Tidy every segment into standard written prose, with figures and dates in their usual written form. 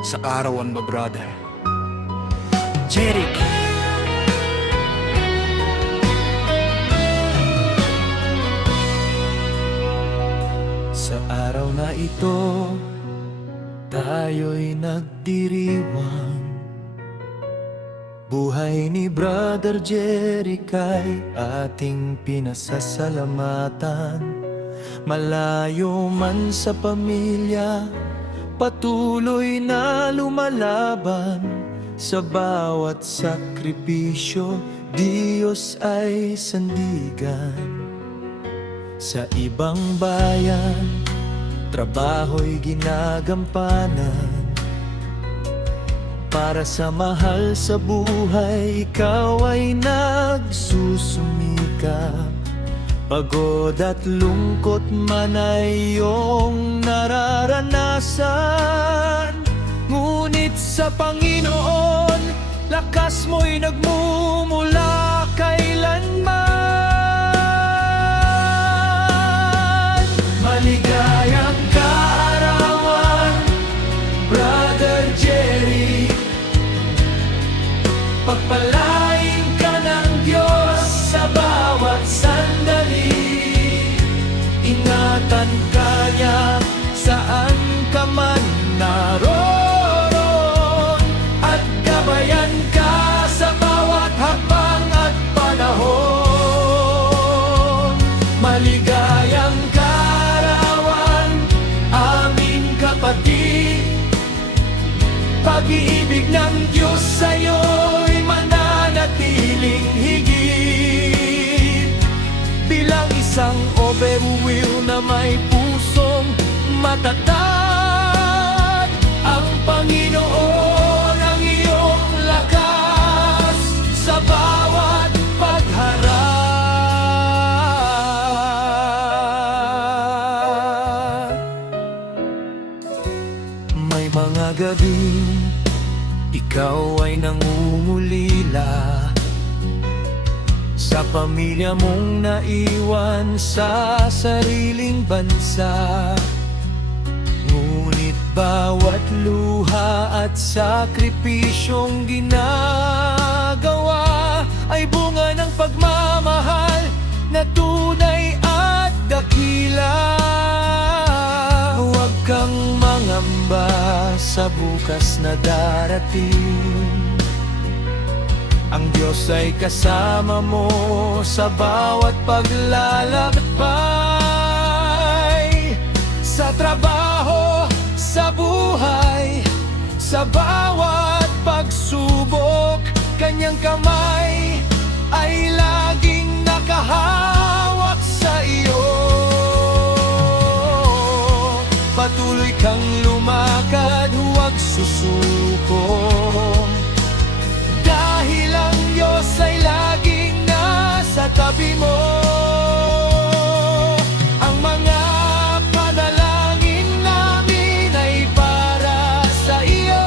sa kaarawan mo, brother. Jeric. Sa araw na ito, tayo'y nagdiriwang. Buhay ni Brother Jeric ay ating pinasasalamatan. Malayo man sa pamilya, patuloy na lumalaban. Sa bawat sakripisyo, Diyos ay sandigan. Sa ibang bayan, trabaho'y ginagampanan. Para sa mahal sa buhay, ikaw ay nagsusumikap. Pagod at lungkot man ay iyong nararanasan. Ngunit sa Panginoon, lakas mo'y nagmumula kailanman. Maligayang kaarawan, Brother Jeric. Pagpalain ka ng Diyos sa bawat sandali. Ingatan ka niya saan ka man naroon, at gabayan ka sa bawat hakbang at panahon. Maligayang kaarawan, aming kapatid. Pag-ibig ng Diyos sa'yo'y mananatiling higit. Bilang isang overwheel na may pusong matatag, ang Panginoon ang iyong lakas sa bawat pagharap. May mga gabing ikaw ay nangungulila sa pamilya mong naiwan sa sariling bansa. Ngunit bawat luha at sakripisyong ginagawa ay bunga ng pagmamahal na tunay at dakila. Huwag kang mangamba sa bukas na darating. Ang Diyos ay kasama mo sa bawat paglalakbay. Sa trabaho, sa buhay, sa bawat pagsubok, kanyang kamay ay laging nakahawak sa iyo. Patuloy kang lumakad, huwag susuko, dahil ang Diyos ay laging nasa tabi mo. Ang mga panalangin namin ay para sa iyo.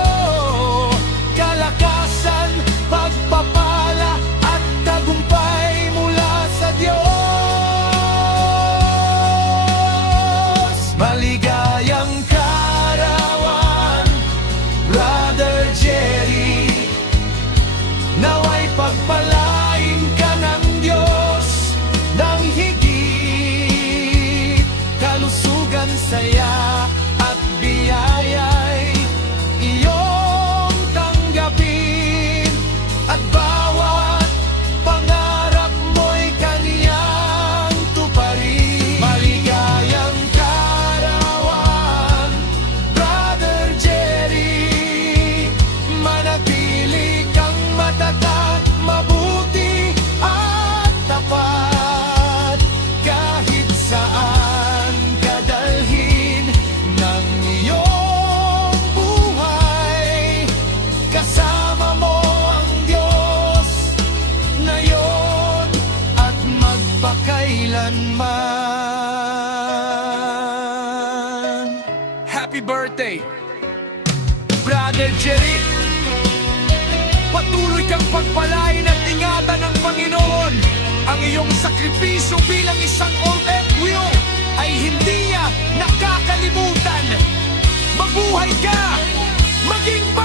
Kalakasan, pagpapala at tagumpay mula sa Diyos. Maligayang kaarawan, Brother Jeric. Naway pagpalain ka ng Diyos ng higit. Kalusugan, saya at biyaya'y iyong tanggapin, at bawat pangarap mo'y kaniyang tuparin. Maligayang kaarawan, Brother Jeric. Manatili kang matatag, mabuti at tapat. Kahit saan ka dalhin ng iyong buhay, kasama mo ang Diyos na yon at magpakailanman. Happy birthday, Brother Jeric. Patuloy kang pagpalain at ingatan ng Panginoon. Ang iyong sakripisyo bilang isang OFW ay hindi niya nakakalimutan. Mabuhay ka! maging